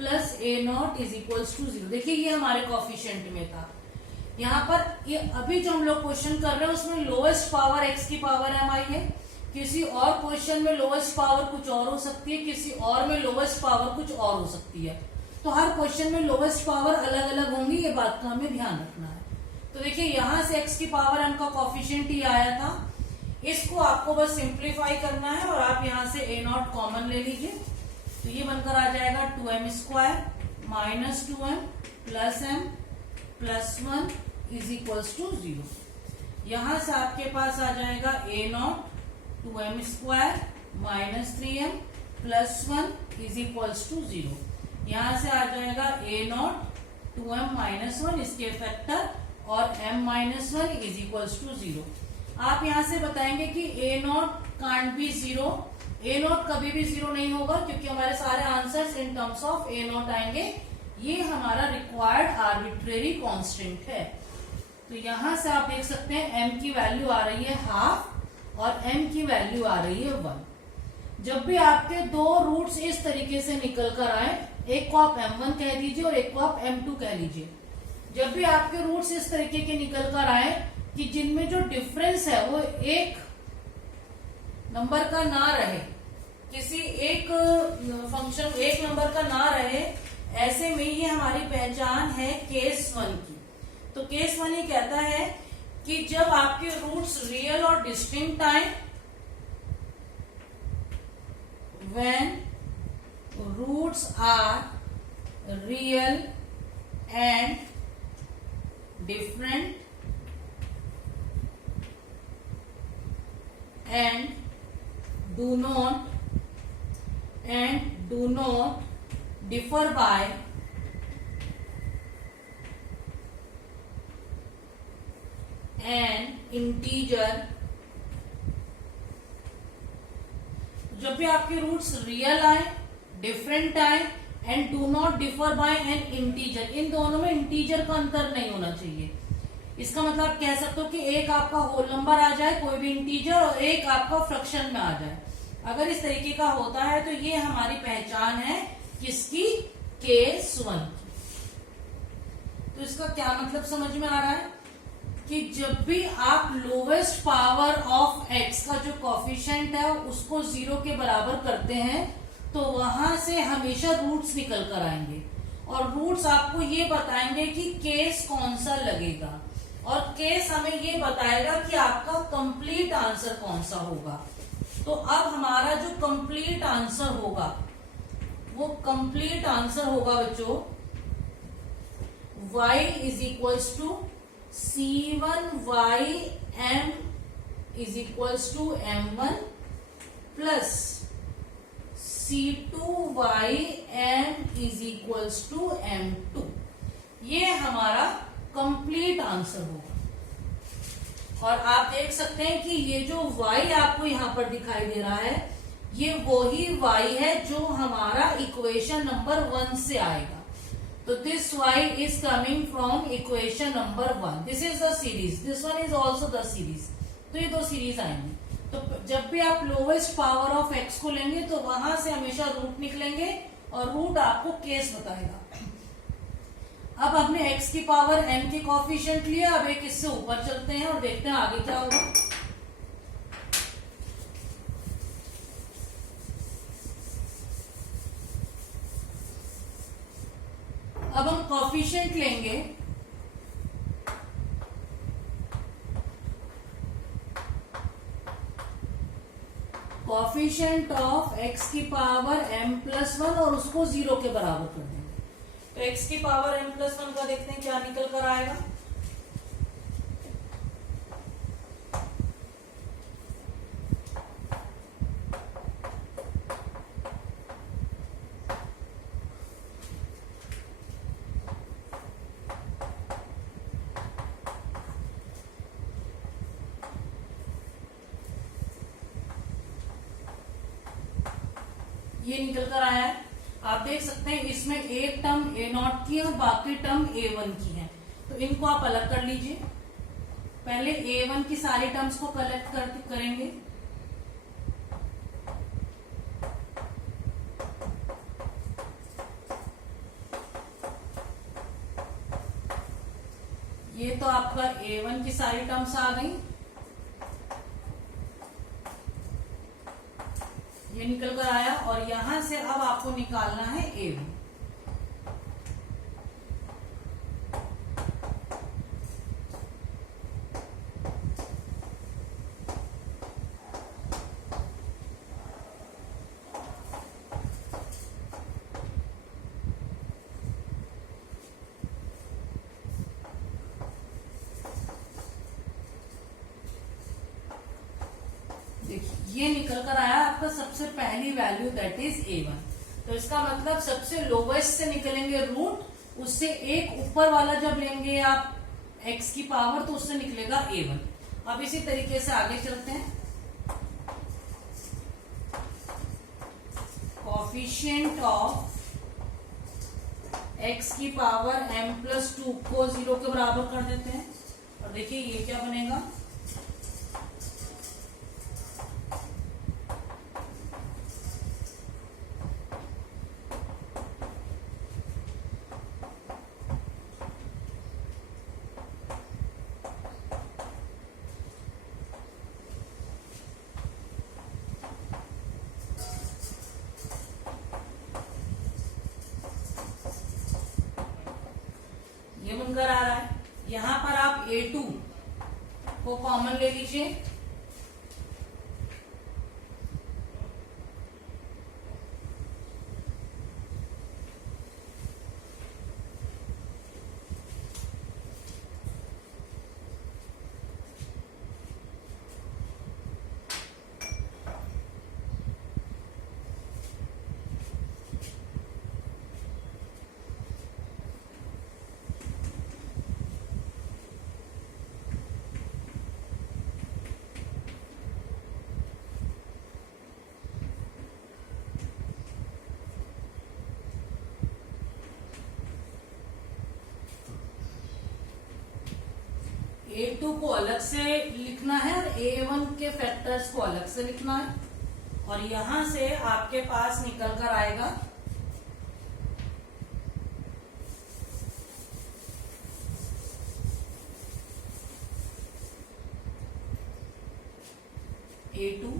Plus a naught is equals to 0। देखिए ये हमारे कोफिशिएंट में था। यहाँ पर ये अभी जो हम लोग क्वेश्चन कर रहे हैं उसमें लोएस्ट पावर x की पावर m आई है। किसी और क्वेश्चन में लोएस्ट पावर कुछ और हो सकती है, किसी और में लोएस्ट पावर कुछ और हो सकती है। तो हर क्वेश्चन में लोएस्ट पावर अलग अलग होंगी, ये बात का हमें ध्यान रखना है। तो देखिए यहाँ से x की पावर m का कोफिशिएंट ही आया था, इसको आपको बस सिंप्लीफाई करना है और आप यहाँ से a नॉट कॉमन ले लीजिए। तो ये बनकर आ जाएगा 2m² minus 2m plus m plus 1 is equals to 0। यहां से आपके पास आ जाएगा a naught 2m² minus 3m plus 1 is equals to 0। यहां से आ जाएगा a नॉट 2m माइनस 1 इसके फैक्टर और m minus 1 is equals to 0। आप यहां से बताएंगे कि a naught can't be 0, a naught कभी भी 0 नहीं होगा क्योंकि हमारे सारे answers in terms of a naught आएंगे। ये हमारा रिक्वायर्ड आर्बिट्रेरी कांस्टेंट है। तो यहां से आप देख सकते हैं m की वैल्यू आ रही है हाफ और m की वैल्यू आ रही है 1। जब भी आपके दो रूट्स इस तरीके से निकल कर आए, एक को आप m1 कह दीजिए और एक को आप m2 कह लीजिए। जब भी आपके रूट्स इस तरीके के निकल कर आए कि जिनमें जो डिफरेंस है वो एक नंबर का ना रहे, किसी एक फंक्शन एक नंबर का ना रहे, ऐसे में ये हमारी पहचान है केस 1 की। तो केस 1 ये कहता है कि जब आपके रूट्स रियल और डिस्टिंक्ट आए, when roots are real and different and do not differ by an integer। जब भी आपके रूट्स रियल आए, डिफरेंट आए and do not differ by an integer, इन दोनों में इंटीजर का अंतर नहीं होना चाहिए। इसका मतलब आप कह सकते हो कि एक आपका होल नंबर आ जाए कोई भी इंटीजर और एक आपका फ्रैक्शन में आ जाए। अगर इस तरीके का होता है तो ये हमारी पहचान है किसकी, केस 1 की। तो इसका क्या मतलब समझ में आ रहा है कि जब भी आप लोवेस्ट पावर ऑफ x का जो कोफिशिएंट है उसको 0 के बराबर करते हैं तो वहां से हमेशा रूट्स निकल कर आएंगे और रूट्स आपको ये बताएंगे कि केस कौन सा लगेगा और केस हमें ये बताएगा कि आपका कंप्लीट आंसर कौन सा होगा। तो अब हमारा जो कंप्लीट आंसर होगा वो कंप्लीट आंसर होगा बच्चों y is equals to c1y m is equals to m1 plus c2y m is equals to m2। ये हमारा कंप्लीट आंसर होगा। और आप देख सकते हैं कि ये जो y आपको यहां पर दिखाई दे रहा है ये वही y है जो हमारा इक्वेशन नंबर 1 से आएगा। तो this y is coming from equation number 1। This is the series, this one is also the series. तो ये दो सीरीज आएंगी। तो जब भी आप लोवेस्ट पावर ऑफ x को लेंगे तो वहां से हमेशा रूट निकलेंगे और रूट आपको केस बताएगा। अब हमने x की पावर m के कोफिशिएंट लिया, अब एक इससे ऊपर चलते हैं और देखते हैं आगे क्या होगा। अब हम कोफिशिएंट लेंगे कोफिशिएंट ऑफ x की पावर m प्लस 1 और उसको 0 के बराबर कर देंगे। तो x की पावर m प्लस 1 का देखते हैं क्या निकल कर आएगा। ये निकल कर आया है। आप देख सकते हैं इसमें एक टर्म a नॉट की है और बाकी टर्म a1 की है। तो इनको आप अलग कर लीजिए। पहले a1 की सारी टर्म्स को कलेक्ट करेंगे। ये तो आपका A1 की सारी टर्म्स आ गई, ये निकल कर आया, और यहां से अब आपको निकालना है A1। देखिए ये निकल कर आया आपका सबसे पहली वैल्यू, दैट इज A1। तो इसका मतलब सबसे लोवेस्ट से निकलेंगे रूट, उससे एक ऊपर वाला जब लेंगे आप x की पावर तो उससे निकलेगा A1। अब इसी तरीके से आगे चलते हैं। कोफिशिएंट ऑफ x की पावर m+2 को 0 के बराबर कर देते हैं, और देखिए ये क्या बनेगा, ये बनकर आ रहा है। यहां पर आप A2 को कॉमन ले लीजिए, A2 को अलग से लिखना है और A1 के फैक्टर्स को अलग से लिखना है, और यहां से आपके पास निकल कर आएगा A2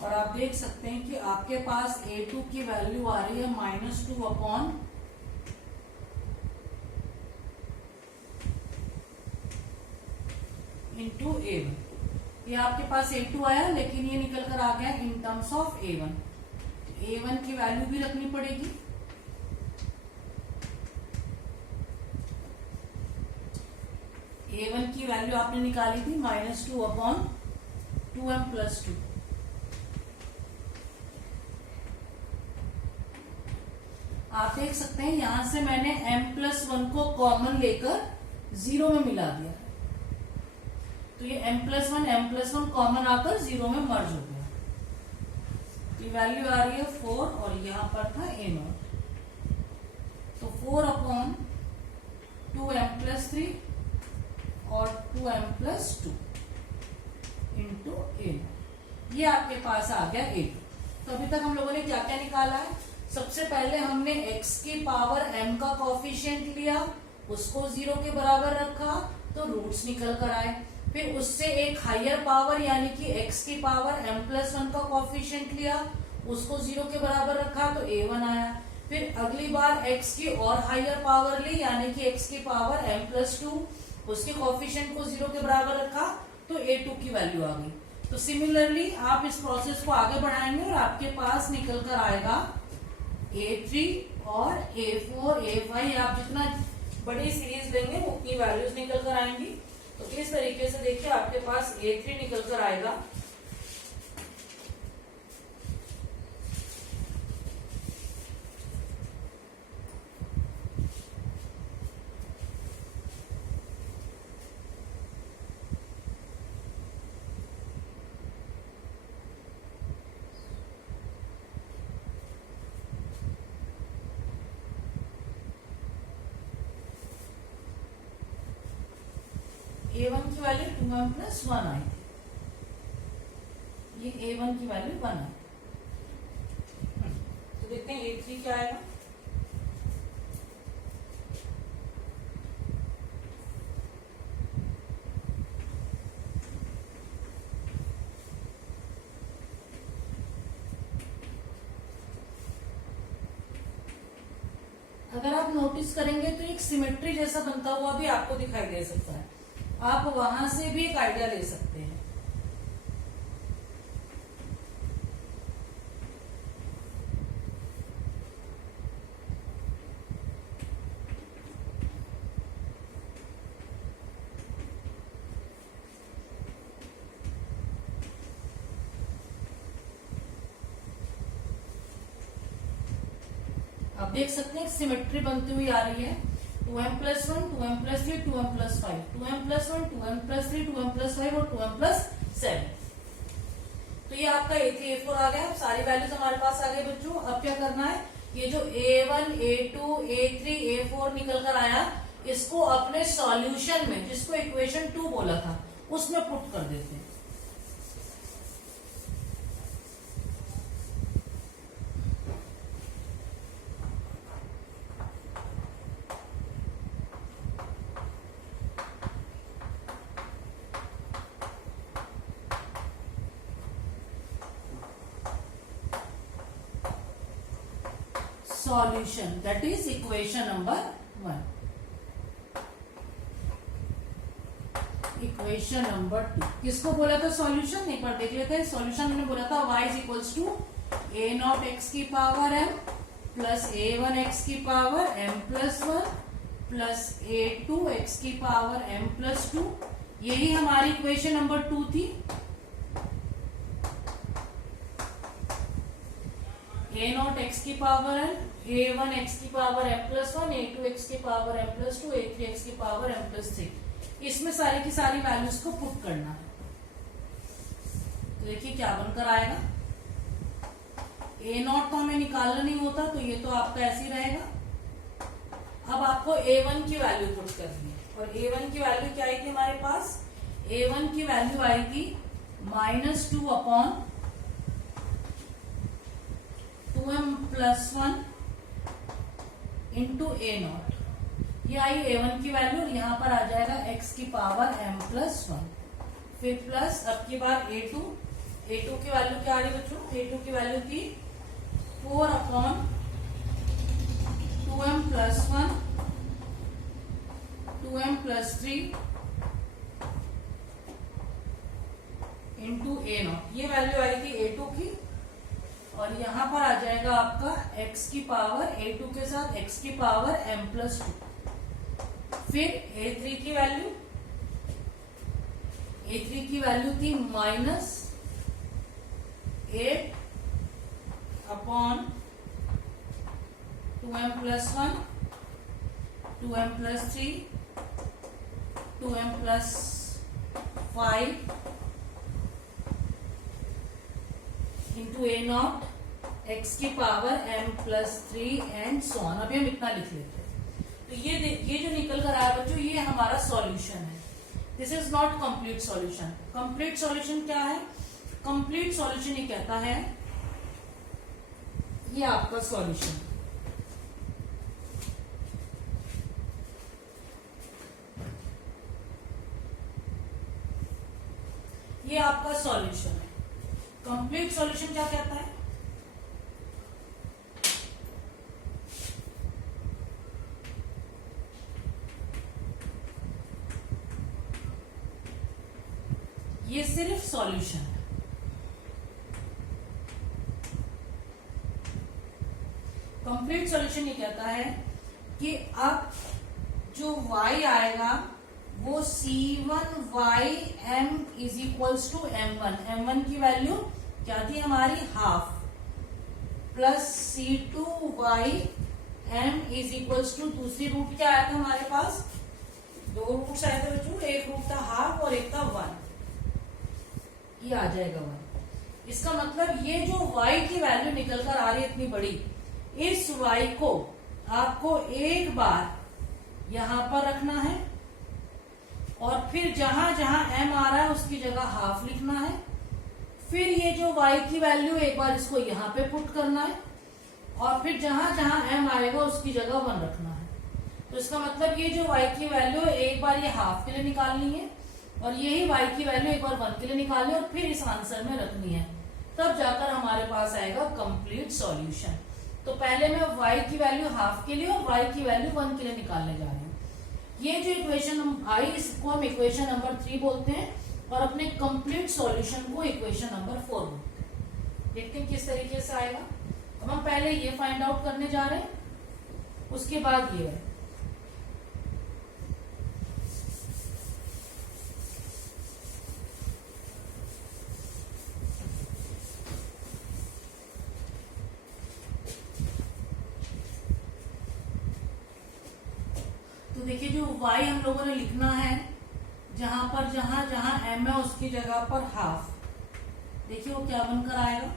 और आप देख सकते हैं कि आपके पास A2 की वैल्यू आ रही है -2 अपॉन इंटू A1। ये आपके पास A2 आया, लेकिन ये निकल कर आ गया इन टर्म्स ऑफ A1। A1 की वैल्यू भी रखनी पड़ेगी, A1 की वैल्यू आपने निकाली थी -2 अपॉन 2m+2। आप देख सकते हैं यहां से मैंने m+1 को कॉमन लेकर 0 में मिला दिया, तो ये m+1 कॉमन आकर 0 में मर्ज हो गया। तो वैल्यू आ रही है 4, और यहां पर था A0, तो 4 अपॉन 2m+3 और 2m+2 इंटू A0। ये आपके पास आ गया A2। तो अभी तक हम लोगों ने क्या क्या निकाला है, सबसे पहले हमने x की पावर m का कॉफिशिएंट लिया, उसको 0 के बराबर रखा तो रूट्स निकल कर आए। फिर उससे एक हायर पावर यानी कि x की पावर m+1 का कॉफिशिएंट लिया, उसको 0 के बराबर रखा तो A1 आया। फिर अगली बार x की और हायर पावर ली यानी कि x की पावर m+2, उसके कॉफिशिएंट को 0 के बराबर रखा तो A2 की वैल्यू आ गई। तो सिमिलरली आप इस प्रोसेस को आगे बढ़ाएंगे और आपके पास निकल कर आएगा A3 और A4, A5। आप जितना बड़ी सीरीज लेंगे उतनी वैल्यूज निकल कर आएंगी। तो इस तरीके से देखिए आपके पास A3 निकल कर आएगा, A1 की वैल्यू 2m प्लस 1 आई थी, ये A1 की वैल्यू 1 आई। तो देखते हैं A3 क्या आएगा। अगर आप नोटिस करेंगे तो एक सिमेट्री जैसा बनता हुआ भी आपको दिखाई दे सकता है, आप वहां से भी एक आइडिया ले सकते हैं। आप देख सकते हैं सिमेट्री बनती हुई आ रही है। 2m plus 1, 2m plus 3, 2m plus 5, 2m plus 1, 2m plus 3, 2m plus 5 और 2m प्लस 7। तो ये आपका A3 A4 आ गया। सारी वैल्यूज हमारे पास आ गए बच्चों। अब क्या करना है, ये जो A1 A2 A3 A4 निकल कर आया, इसको अपने सॉल्यूशन में, जिसको इक्वेशन 2 बोला था, उसमें पुट कर देते हैं। Solution that is equation number 1, equation number 2 किसको बोला था सॉल्यूशन, एक बार देख लेते हैं। सॉल्यूशन हमने बोला था y is equals to a0 x की power m plus a1 x की power m plus 1 plus a2 x की पावर m प्लस 2। यही हमारी इक्वेशन नंबर 2 थी। a0 x की पावर n, a1 x की power m plus 1, a2 x की power m plus 2, a3 x की power m plus 3। इसमें सारी की सारी वैल्यूज को पुट करना है। तो देखिए क्या बनकर आएगा। a0 तो हमें निकालना नहीं होता, तो ये तो आपका ऐसे ही रहेगा। अब आपको a1 की वैल्यू पुट करनी है, और a1 की वैल्यू क्या आई थी हमारे पास, a1 की वैल्यू आई थी -2 upon 2m plus 1 into a0। ये आई a1 की वैल्यू, और यहाँ पर आ जाएगा x की पावर m प्लस 1। फिर प्लस अब की बार a2 की वैल्यू क्या आ रही बच्चों, a2 की वैल्यू थी 4 upon 2m plus 1, 2m plus 3 into a0। ये वैल्यू आई थी a2 की, और यहां पर आ जाएगा आपका x की पावर, a2 के साथ x की पावर m प्लस 2। फिर a3 की वैल्यू, a3 की वैल्यू थी -8 upon 2m plus 1, 2m plus 3, 2m plus 5 into a0 x की power m plus 3 and so on. अभी हम इतना लिख लेते हैं। तो ये जो निकल कर आया बच्चों, ये हमारा सॉल्यूशन है। This is not complete solution. Complete solution क्या है, कंप्लीट सॉल्यूशन ये कहता है, ये आपका सॉल्यूशन, ये आपका सॉल्यूशन है। कंप्लीट सॉल्यूशन क्या कहता है, ये सिर्फ सॉल्यूशन है। कंप्लीट सॉल्यूशन ये कहता है कि अब जो y आएगा वो C1y m is equals to m1। m1 की वैल्यू क्या थी हमारी, half, plus C2y m is equals to, दूसरी रूट क्या आया था हमारे पास, दो रूट्स आए थे बच्चों, एक रूट था हाफ और एक था 1। ये आ जाएगा 1। इसका मतलब ये जो y की वैल्यू निकल कर आ रही है इतनी बड़ी, इस y को आपको एक बार यहां पर रखना है और फिर जहां जहां m आ रहा है उसकी जगह हाफ लिखना है। फिर ये जो y की वैल्यू एक बार इसको यहाँ पे पुट करना है और फिर जहां जहां m आएगा उसकी जगह 1 रखना है। तो इसका मतलब ये जो y की वैल्यू एक बार ये हाफ के लिए निकालनी है और यही y की वैल्यू एक बार 1 के लिए निकालनी है और फिर इस आंसर में रखनी है, तब जाकर हमारे पास आएगा कंप्लीट सॉल्यूशन। तो पहले मैं y की वैल्यू हाफ के लिए और y की वैल्यू 1 के लिए निकालने जा रही हूँ। ये जो इक्वेशन आई इसको हम इक्वेशन नंबर 3 बोलते हैं और अपने कंप्लीट सॉल्यूशन को इक्वेशन नंबर 4 बोलते हैं। देखते हैं किस तरीके से आएगा। अब हम पहले ये फाइंड आउट करने जा रहे हैं, उसके बाद ये है। तो देखिए जो y हम लोगों ने लिखना है, जहां जहां m है उसकी जगह पर हाफ, देखिए वो क्या बनकर आएगा,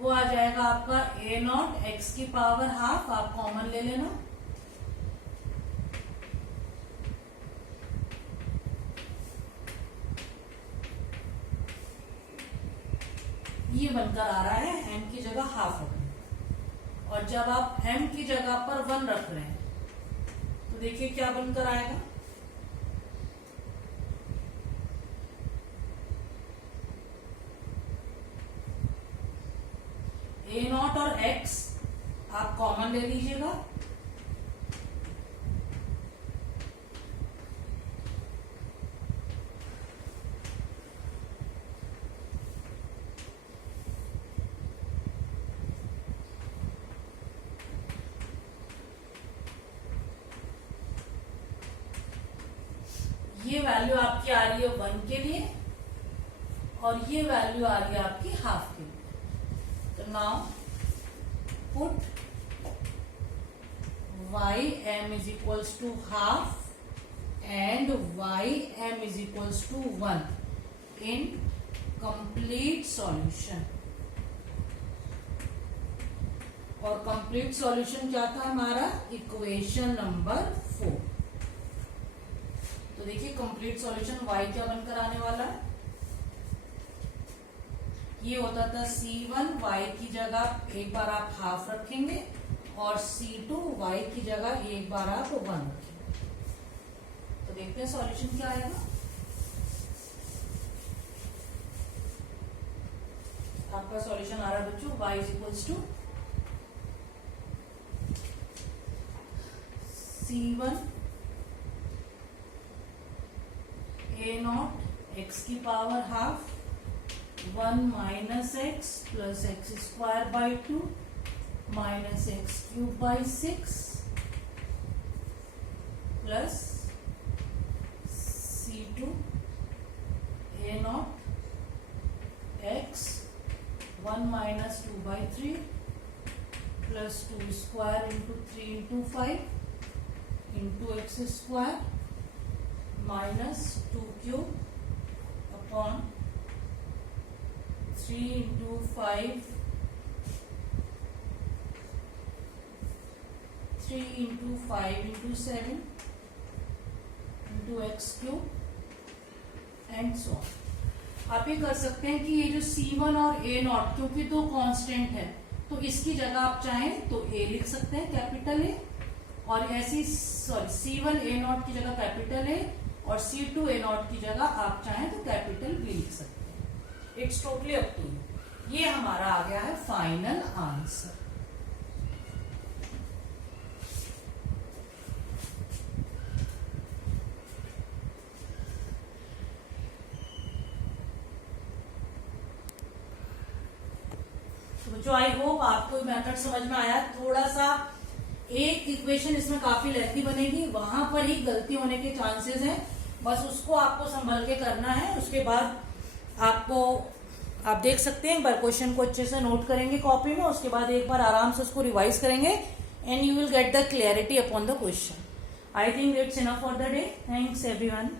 वो आ जाएगा आपका a नॉट x की पावर हाफ, आप कॉमन ले लेना, ये बनकर आ रहा है m की जगह हाफ रखना। और जब आप m की जगह पर 1 रख रहे हैं तो देखिए क्या बनकर आएगा, a नॉट और x आप कॉमन ले लीजिएगा, ये वैल्यू आपकी आ रही है 1 के लिए और ये वैल्यू आ रही है आपकी हाफ के लिए। तो now put y m is equals to half and y m is equals to 1 in complete solution. और कंप्लीट सॉल्यूशन क्या था हमारा, इक्वेशन नंबर 4। तो देखिए कंप्लीट सॉल्यूशन y क्या बनकर आने वाला है, ये होता था C1 y की जगह एक बार आप हाफ रखेंगे और C2 y की जगह एक बार आप 1 रखेंगे। तो देखते हैं सॉल्यूशन क्या आएगा। आपका सॉल्यूशन आ रहा है बच्चों y is equals to C1 a naught x की power half 1 minus x plus x square by 2 minus x cube by 6 plus C2 a naught x 1 minus 2 by 3 plus 2 square into 3 into 5 into x square minus 2 cube upon 3 into 5 3 into 5 into 7 into x cube and so. आप ये कर सकते हैं कि ये जो C1 और A not क्योंकि दो कांस्टेंट है तो इसकी जगह आप चाहें तो A लिख सकते हैं कैपिटल A, और ऐसी C1 A नॉट की जगह कैपिटल A और C2 A नॉट की जगह आप चाहें तो कैपिटल B लिख सकते हैं। It's totally up to you. ये हमारा आ गया है फाइनल आंसर। जो आई होप आपको मेथड समझ में आया। थोड़ा सा एक इक्वेशन इसमें काफी लेंथी बनेगी, वहां पर ही गलती होने के चांसेस हैं, बस उसको आपको संभल के करना है। उसके बाद आपको आप देख सकते हैं, एक बार क्वेश्चन को अच्छे से नोट करेंगे कॉपी में, उसके बाद एक बार आराम से उसको रिवाइज करेंगे and you will get the clarity upon the question. I think it's enough for the day. Thanks everyone.